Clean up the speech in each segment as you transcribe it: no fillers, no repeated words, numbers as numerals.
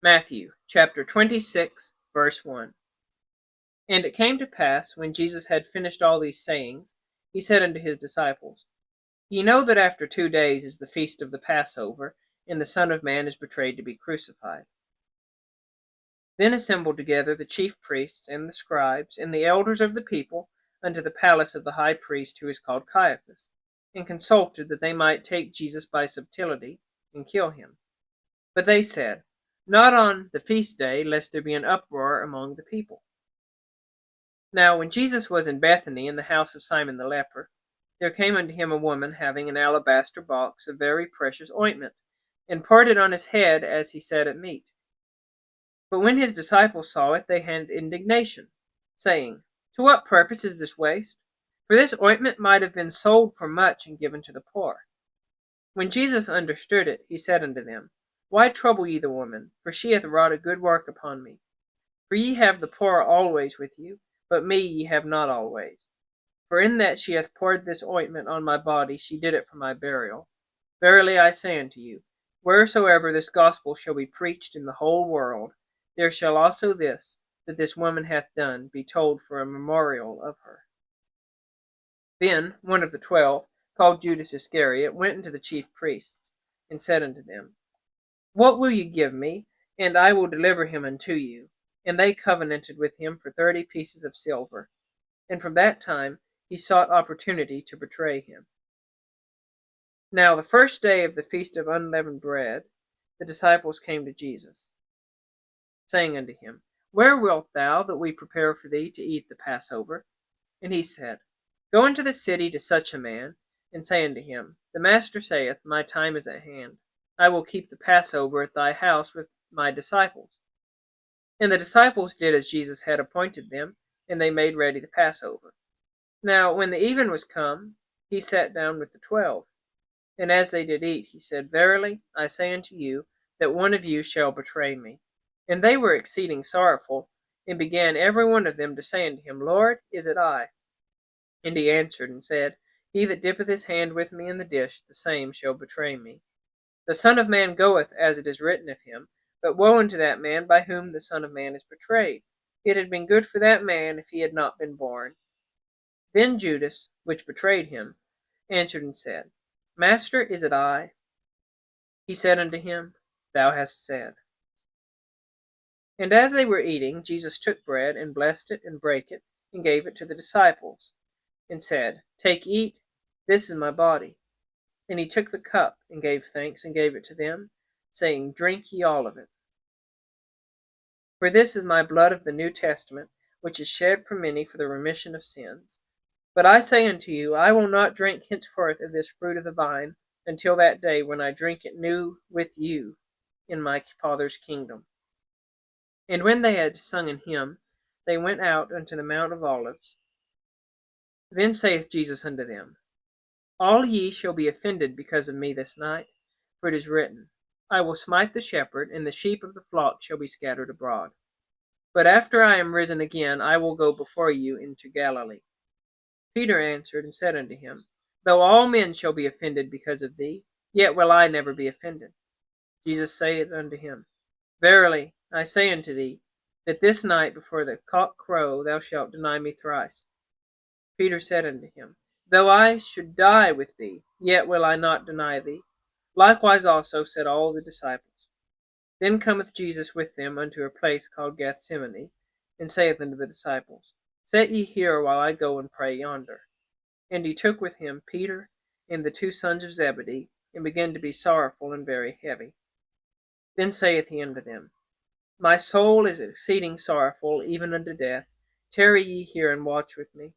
Matthew chapter 26, verse 1. And it came to pass, when Jesus had finished all these sayings, he said unto his disciples, Ye know that after 2 days is the feast of the Passover, and the Son of Man is betrayed to be crucified. Then assembled together the chief priests, and the scribes, and the elders of the people, unto the palace of the high priest, who is called Caiaphas, and consulted that they might take Jesus by subtilty, and kill him. But they said, Not on the feast day, lest there be an uproar among the people. Now when Jesus was in Bethany, in the house of Simon the leper, there came unto him a woman having an alabaster box of very precious ointment, and poured it on his head as he sat at meat. But when his disciples saw it, they had indignation, saying, To what purpose is this waste? For this ointment might have been sold for much, and given to the poor. When Jesus understood it, he said unto them, Why trouble ye the woman? For she hath wrought a good work upon me. For ye have the poor always with you, but me ye have not always. For in that she hath poured this ointment on my body, she did it for my burial. Verily I say unto you, wheresoever this gospel shall be preached in the whole world, there shall also this, that this woman hath done, be told for a memorial of her. Then one of the 12, called Judas Iscariot, went unto the chief priests, and said unto them, What will ye give me, and I will deliver him unto you? And they covenanted with him for 30 pieces of silver. And from that time he sought opportunity to betray him. Now the first day of the feast of unleavened bread, the disciples came to Jesus, saying unto him, Where wilt thou that we prepare for thee to eat the Passover? And he said, Go into the city to such a man, and say unto him, The Master saith, My time is at hand. I will keep the Passover at thy house with my disciples. And the disciples did as Jesus had appointed them, and they made ready the Passover. Now when the even was come, he sat down with the 12. And as they did eat, he said, Verily I say unto you, that one of you shall betray me. And they were exceeding sorrowful, and began every one of them to say unto him, Lord, is it I? And he answered and said, He that dippeth his hand with me in the dish, the same shall betray me. The Son of Man goeth, as it is written of him, but woe unto that man by whom the Son of Man is betrayed. It had been good for that man if he had not been born. Then Judas, which betrayed him, answered and said, Master, is it I? He said unto him, Thou hast said. And as they were eating, Jesus took bread, and blessed it, and brake it, and gave it to the disciples, and said, Take, eat, this is my body. And he took the cup, and gave thanks, and gave it to them, saying, Drink ye all of it. For this is my blood of the New Testament, which is shed for many for the remission of sins. But I say unto you, I will not drink henceforth of this fruit of the vine, until that day when I drink it new with you in my Father's kingdom. And when they had sung an hymn, they went out unto the Mount of Olives. Then saith Jesus unto them, All ye shall be offended because of me this night, for it is written, I will smite the shepherd, and the sheep of the flock shall be scattered abroad. But after I am risen again, I will go before you into Galilee. Peter answered and said unto him, Though all men shall be offended because of thee, yet will I never be offended. Jesus saith unto him, Verily I say unto thee, that this night before the cock crow thou shalt deny me thrice. Peter said unto him, Though I should die with thee, yet will I not deny thee. Likewise also said all the disciples. Then cometh Jesus with them unto a place called Gethsemane, and saith unto the disciples, Set ye here while I go and pray yonder. And he took with him Peter and the 2 sons of Zebedee, and began to be sorrowful and very heavy. Then saith he unto them, My soul is exceeding sorrowful, even unto death. Tarry ye here and watch with me.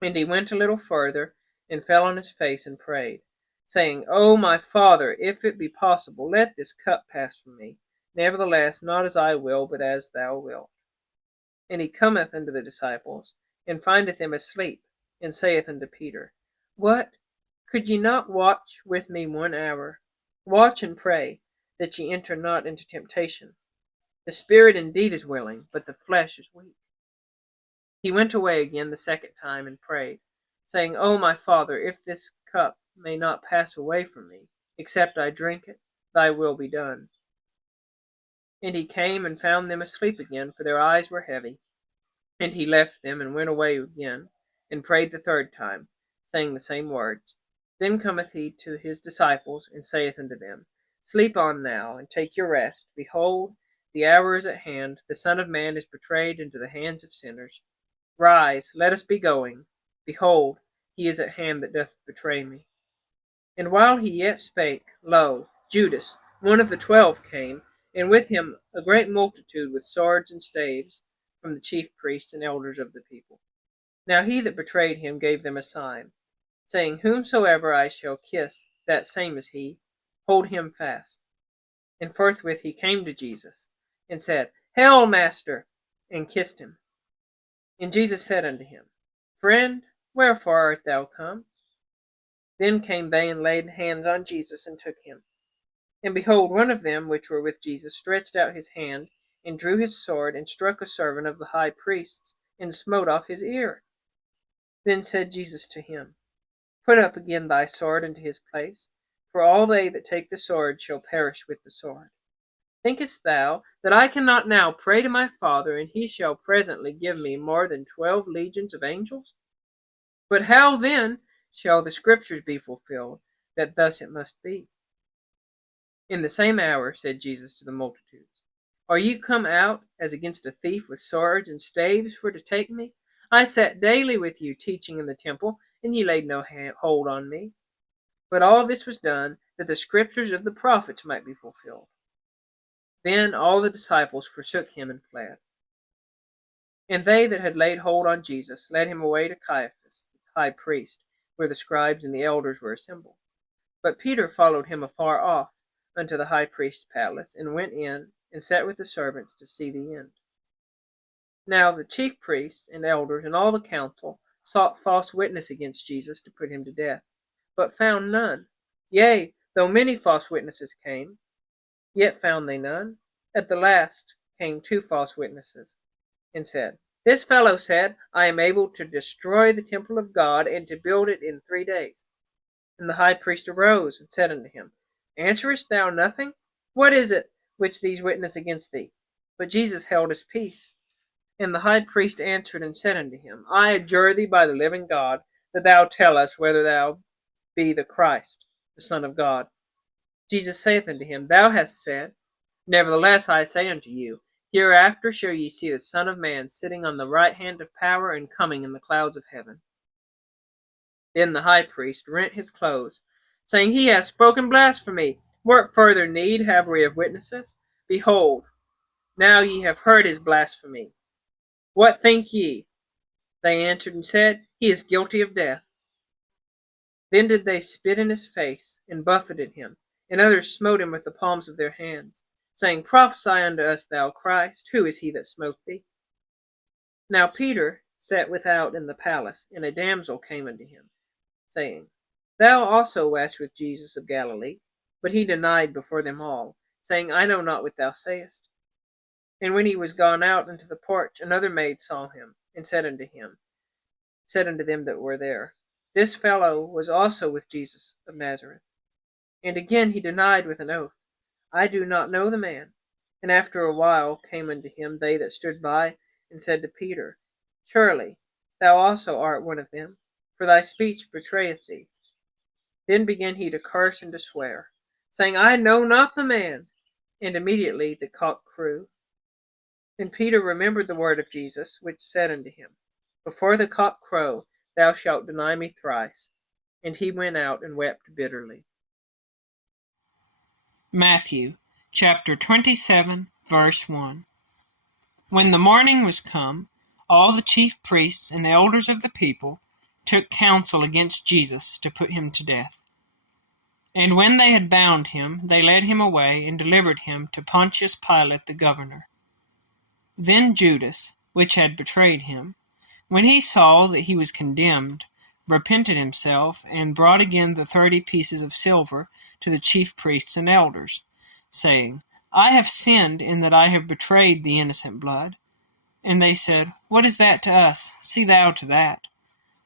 And he went a little further, and fell on his face and prayed, saying, O my Father, if it be possible, let this cup pass from me. Nevertheless, not as I will, but as thou wilt. And he cometh unto the disciples, and findeth them asleep, and saith unto Peter, What? Could ye not watch with me 1 hour? Watch and pray, that ye enter not into temptation. The spirit indeed is willing, but the flesh is weak. He went away again the second time, and prayed, saying, O my Father, if this cup may not pass away from me, except I drink it, thy will be done. And he came and found them asleep again, for their eyes were heavy. And he left them, and went away again, and prayed the third time, saying the same words. Then cometh he to his disciples, and saith unto them, Sleep on now, and take your rest. Behold, the hour is at hand, the Son of Man is betrayed into the hands of sinners. Rise, let us be going. Behold, he is at hand that doth betray me. And while he yet spake, lo, Judas, one of the 12, came, and with him a great multitude with swords and staves, from the chief priests and elders of the people. Now he that betrayed him gave them a sign, saying, Whomsoever I shall kiss, that same is he. Hold him fast. And forthwith he came to Jesus, and said, Hail, Master! And kissed him. And Jesus said unto him, Friend, wherefore art thou come? Then came they and laid hands on Jesus, and took him. And behold, one of them which were with Jesus stretched out his hand, and drew his sword, and struck a servant of the high priest's, and smote off his ear. Then said Jesus to him, Put up again thy sword into his place, for all they that take the sword shall perish with the sword. Thinkest thou that I cannot now pray to my Father, and he shall presently give me more than 12 legions of angels? But how then shall the scriptures be fulfilled, that thus it must be? In the same hour said Jesus to the multitudes, Are ye come out as against a thief with swords and staves for to take me? I sat daily with you teaching in the temple, and ye laid no hold on me. But all this was done, that the scriptures of the prophets might be fulfilled. Then all the disciples forsook him and fled. And they that had laid hold on Jesus led him away to Caiaphas, the high priest, where the scribes and the elders were assembled. But Peter followed him afar off unto the high priest's palace, and went in, and sat with the servants to see the end. Now the chief priests and elders and all the council sought false witness against Jesus to put him to death, but found none. Yea, though many false witnesses came, yet found they none. At the last came 2 false witnesses, and said, This fellow said, I am able to destroy the temple of God, and to build it in 3 days. And the high priest arose, and said unto him, Answerest thou nothing? What is it which these witness against thee? But Jesus held his peace. And the high priest answered and said unto him, I adjure thee by the living God, that thou tell us whether thou be the Christ, the Son of God. Jesus saith unto him, Thou hast said. Nevertheless I say unto you, hereafter shall ye see the Son of Man sitting on the right hand of power, and coming in the clouds of heaven. Then the high priest rent his clothes, saying, He hath spoken blasphemy. What further need have we of witnesses? Behold, now ye have heard his blasphemy. What think ye? They answered and said, He is guilty of death. Then did they spit in his face, and buffeted him, and others smote him with the palms of their hands, saying, Prophesy unto us, thou Christ, who is he that smote thee? Now Peter sat without in the palace, and a damsel came unto him, saying, Thou also wast with Jesus of Galilee. But he denied before them all, saying, I know not what thou sayest. And when he was gone out into the porch, another maid saw him, and said unto them that were there, This fellow was also with Jesus of Nazareth. And again he denied with an oath, I do not know the man. And after a while came unto him they that stood by, and said to Peter, Surely thou also art one of them, for thy speech betrayeth thee. Then began he to curse and to swear, saying, I know not the man. And immediately the cock crew. And Peter remembered the word of Jesus, which said unto him, Before the cock crow, thou shalt deny me thrice. And he went out and wept bitterly. Matthew chapter 27, verse 1. When the morning was come, all the chief priests and elders of the people took counsel against Jesus to put him to death. And when they had bound him, they led him away, and delivered him to Pontius Pilate the governor. Then Judas, which had betrayed him, when he saw that he was condemned, repented himself, and brought again the 30 pieces of silver to the chief priests and elders, saying, I have sinned in that I have betrayed the innocent blood. And they said, What is that to us? See thou to that.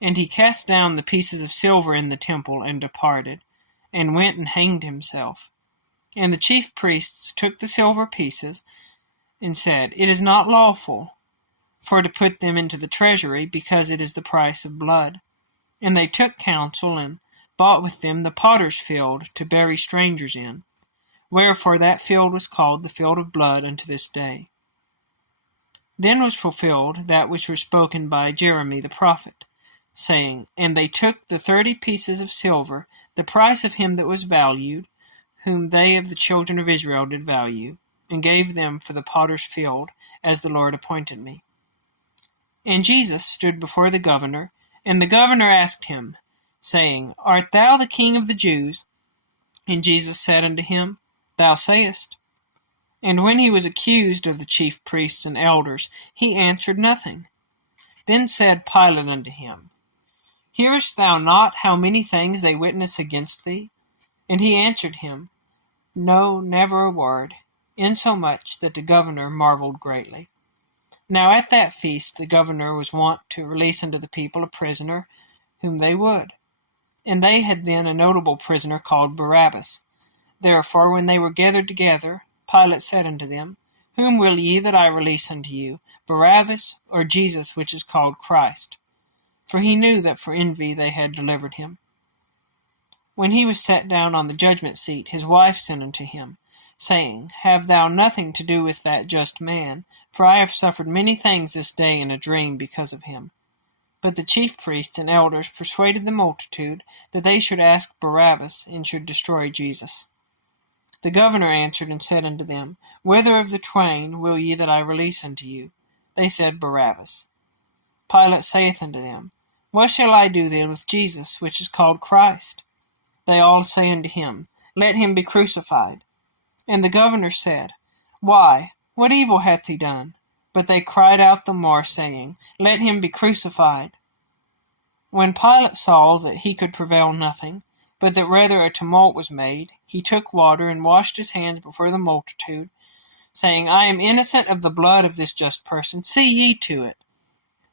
And he cast down the pieces of silver in the temple, and departed, and went and hanged himself. And the chief priests took the silver pieces and said, "It is not lawful for to put them into the treasury, because it is the price of blood." And they took counsel, and bought with them the potter's field to bury strangers in. Wherefore that field was called the field of blood unto this day. Then was fulfilled that which was spoken by Jeremy the prophet, saying, "And they took the 30 pieces of silver, the price of him that was valued, whom they of the children of Israel did value, and gave them for the potter's field, as the Lord appointed me." And Jesus stood before the governor, and the governor asked him, saying, "Art thou the King of the Jews?" And Jesus said unto him, "Thou sayest." And when he was accused of the chief priests and elders, he answered nothing. Then said Pilate unto him, "Hearest thou not how many things they witness against thee?" And he answered him, "No, never a word," insomuch that the governor marveled greatly. Now at that feast the governor was wont to release unto the people a prisoner whom they would. And they had then a notable prisoner called Barabbas. Therefore when they were gathered together, Pilate said unto them, "Whom will ye that I release unto you, Barabbas, or Jesus, which is called Christ?" For he knew that for envy they had delivered him. When he was set down on the judgment seat, his wife sent unto him, saying, "Have thou nothing to do with that just man, for I have suffered many things this day in a dream because of him." But the chief priests and elders persuaded the multitude that they should ask Barabbas, and should destroy Jesus. The governor answered and said unto them, "Whether of the twain will ye that I release unto you?" They said, "Barabbas." Pilate saith unto them, "What shall I do then with Jesus, which is called Christ?" They all say unto him, "Let him be crucified." And the governor said, "Why, what evil hath he done?" But they cried out the more, saying, "Let him be crucified." When Pilate saw that he could prevail nothing, but that rather a tumult was made, he took water and washed his hands before the multitude, saying, "I am innocent of the blood of this just person. See ye to it."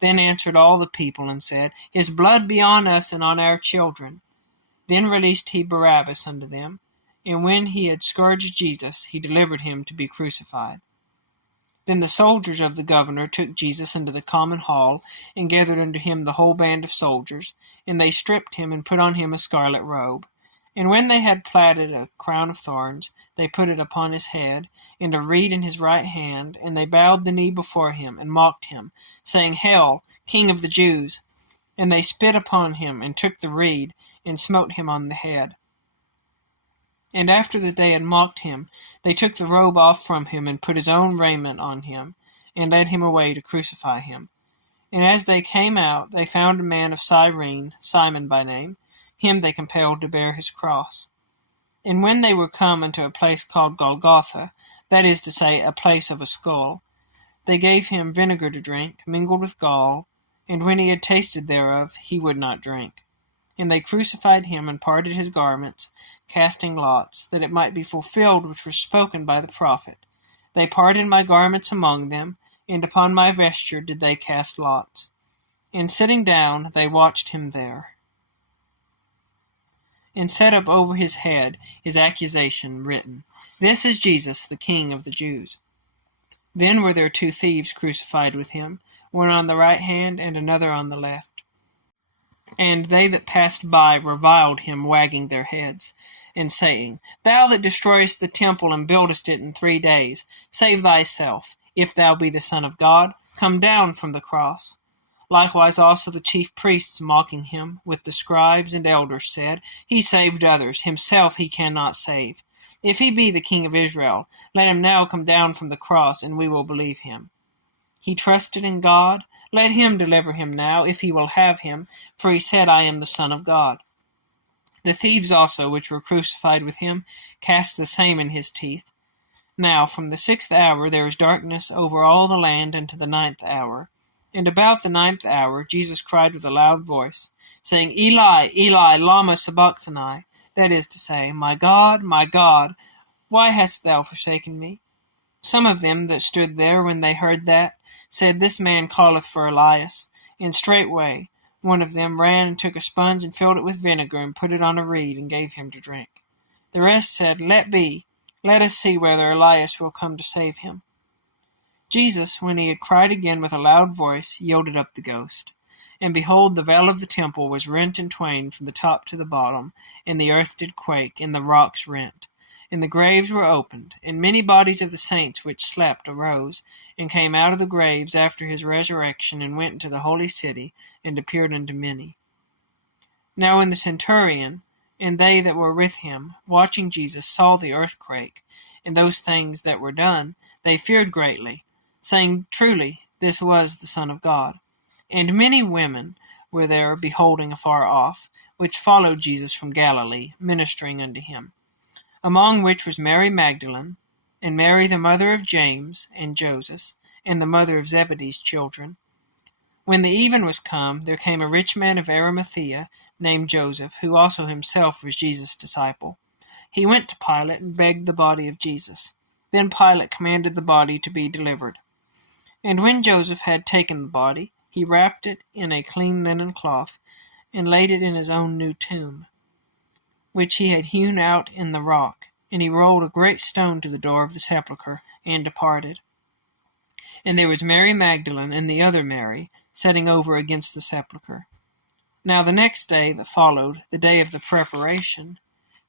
Then answered all the people and said, "His blood be on us and on our children." Then released he Barabbas unto them, and when he had scourged Jesus, he delivered him to be crucified. Then the soldiers of the governor took Jesus into the common hall, and gathered unto him the whole band of soldiers, and they stripped him, and put on him a scarlet robe. And when they had platted a crown of thorns, they put it upon his head, and a reed in his right hand, and they bowed the knee before him, and mocked him, saying, "Hail, King of the Jews!" And they spit upon him, and took the reed, and smote him on the head. And after that they had mocked him, they took the robe off from him, and put his own raiment on him, and led him away to crucify him. And as they came out, they found a man of Cyrene, Simon by name. Him they compelled to bear his cross. And when they were come unto a place called Golgotha, that is to say, a place of a skull, they gave him vinegar to drink, mingled with gall, and when he had tasted thereof, he would not drink. And they crucified him, and parted his garments, casting lots, that it might be fulfilled which was spoken by the prophet. They parted my garments among them, and upon my vesture did they cast lots. And sitting down, they watched him there. And set up over his head his accusation written, "This is Jesus, the King of the Jews." Then were there 2 thieves crucified with him, one on the right hand, and another on the left. And they that passed by reviled him, wagging their heads, and saying, "Thou that destroyest the temple, and buildest it in 3 days, save thyself. If thou be the Son of God, come down from the cross." Likewise also the chief priests, mocking him, with the scribes and elders, said, "He saved others, himself he cannot save. If he be the King of Israel, let him now come down from the cross, and we will believe him. He trusted in God, let him deliver him now, if he will have him, for he said, I am the Son of God." The thieves also, which were crucified with him, cast the same in his teeth. Now from the 6th hour there was darkness over all the land unto the 9th hour. And about the 9th hour Jesus cried with a loud voice, saying, "Eli, Eli, lama sabachthani," that is to say, my God, why hast thou forsaken me?" Some of them that stood there when they heard that said, "This man calleth for Elias." And straightway one of them ran and took a sponge and filled it with vinegar, and put it on a reed, and gave him to drink. The rest said, "Let be, Let us see whether Elias will come to save him." Jesus, when he had cried again with a loud voice, yielded up the ghost. And behold, the veil of the temple was rent in twain from the top to the bottom, and the earth did quake, and the rocks rent. And the graves were opened, and many bodies of the saints which slept arose, and came out of the graves after his resurrection, and went into the holy city, and appeared unto many. Now when the centurion, and they that were with him, watching Jesus, saw the earthquake, and those things that were done, they feared greatly, saying, Truly, this was the Son of God. And many women were there beholding afar off, which followed Jesus from Galilee, ministering unto him. Among which was Mary Magdalene, and Mary the mother of James and Joseph, and the mother of Zebedee's children. When the even was come, there came a rich man of Arimathea, named Joseph, who also himself was Jesus' disciple. He went to Pilate, and begged the body of Jesus. Then Pilate commanded the body to be delivered. And when Joseph had taken the body, he wrapped it in a clean linen cloth, and laid it in his own new tomb, which he had hewn out in the rock. And he rolled a great stone to the door of the sepulchre, and departed. And there was Mary Magdalene and the other Mary, sitting over against the sepulchre. Now the next day that followed, the day of the preparation,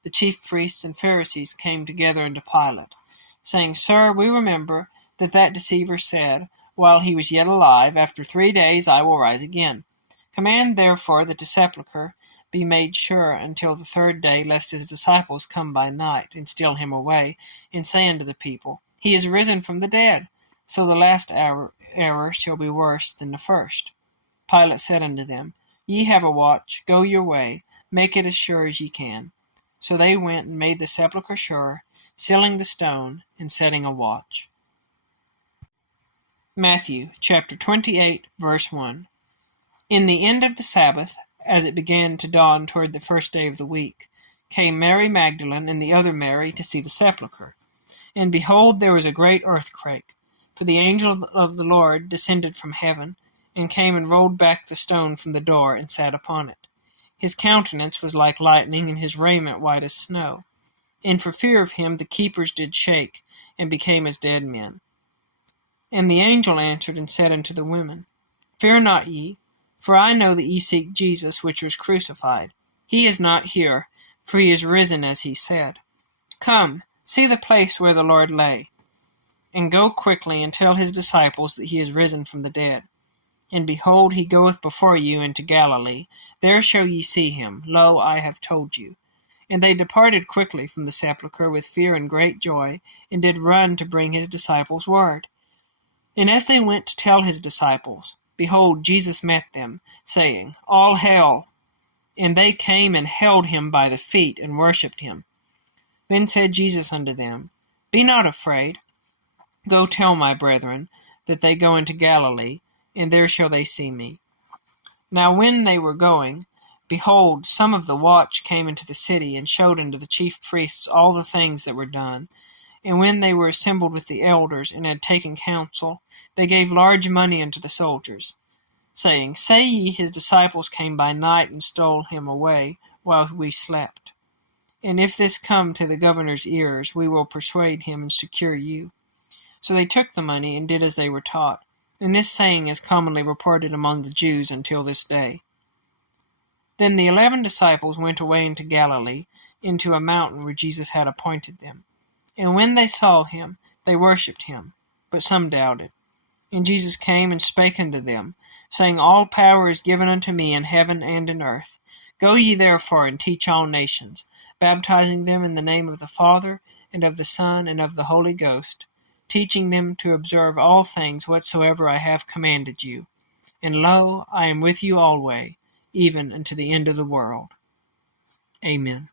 the chief priests and Pharisees came together unto Pilate, saying, Sir, we remember that deceiver said, while he was yet alive, After 3 days I will rise again. Command therefore that the sepulchre be made sure until the 3rd day, lest his disciples come by night, and steal him away, and say unto the people, He is risen from the dead. So the last hour shall be worse than the first. Pilate said unto them, Ye have a watch, go your way, make it as sure as ye can. So they went and made the sepulchre sure, sealing the stone, and setting a watch. Matthew chapter 28, verse 1. In the end of the Sabbath, as it began to dawn toward the 1st day of the week, came Mary Magdalene and the other Mary to see the sepulchre. And behold, there was a great earthquake, for the angel of the Lord descended from heaven, and came and rolled back the stone from the door, and sat upon it. His countenance was like lightning, and his raiment white as snow. And for fear of him the keepers did shake, and became as dead men. And the angel answered and said unto the women, Fear not ye, for I know that ye seek Jesus, which was crucified. He is not here, for he is risen, as he said. Come, see the place where the Lord lay, and go quickly and tell his disciples that he is risen from the dead. And behold, he goeth before you into Galilee. There shall ye see him. Lo, I have told you. And they departed quickly from the sepulchre with fear and great joy, and did run to bring his disciples word. And as they went to tell his disciples, behold, Jesus met them, saying, All hail! And they came and held him by the feet, and worshipped him. Then said Jesus unto them, Be not afraid. Go tell my brethren that they go into Galilee, and there shall they see me. Now when they were going, behold, some of the watch came into the city, and showed unto the chief priests all the things that were done. And when they were assembled with the elders, and had taken counsel, they gave large money unto the soldiers, saying, Say ye, his disciples came by night, and stole him away, while we slept. And if this come to the governor's ears, we will persuade him, and secure you. So they took the money, and did as they were taught. And this saying is commonly reported among the Jews until this day. Then the 11 disciples went away into Galilee, into a mountain where Jesus had appointed them. And when they saw him, they worshipped him, but some doubted. And Jesus came and spake unto them, saying, All power is given unto me in heaven and in earth. Go ye therefore and teach all nations, baptizing them in the name of the Father, and of the Son, and of the Holy Ghost, teaching them to observe all things whatsoever I have commanded you. And lo, I am with you alway, even unto the end of the world. Amen.